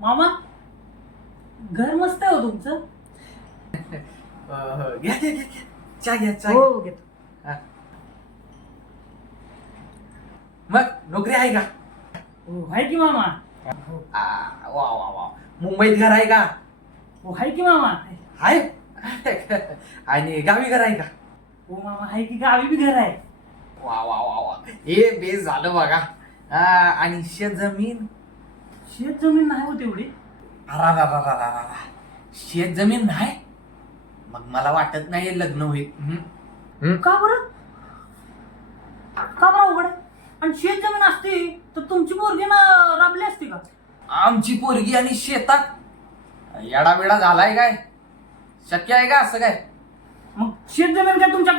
मामा घर मस्त आहे हो तुमचं. अं, घ्या घ्या घ्या घ्या. चहा घ्या चहा हो. घेतो. हा. मग नोकरी आहे का? हो आहे की मामा? आ, वा वा वा. मुंबईत घर आहे का? हो आहे की मामा? आहे. आणि गावी घर आहे का? हो मामा आहे की गावी बी घर आहे. वा वा वा वा. हे बेस झालं बघा. आ, आणि शेत जमीन शेत जमीन नाही हो तेवढी. शेत जमीन नाही? मग मला वाटत नाही लग्न होईल. हम्म. का बरं? का बरं अवघड आहे? आणि शेत जमीन असती तर तुमची पोरगी ना राबली असती का? आमची पोरगी आणि शेतात येडा वेडा झालाय काय? शक्य आहे का असं काय? मग शेत जमीन काय तुमच्या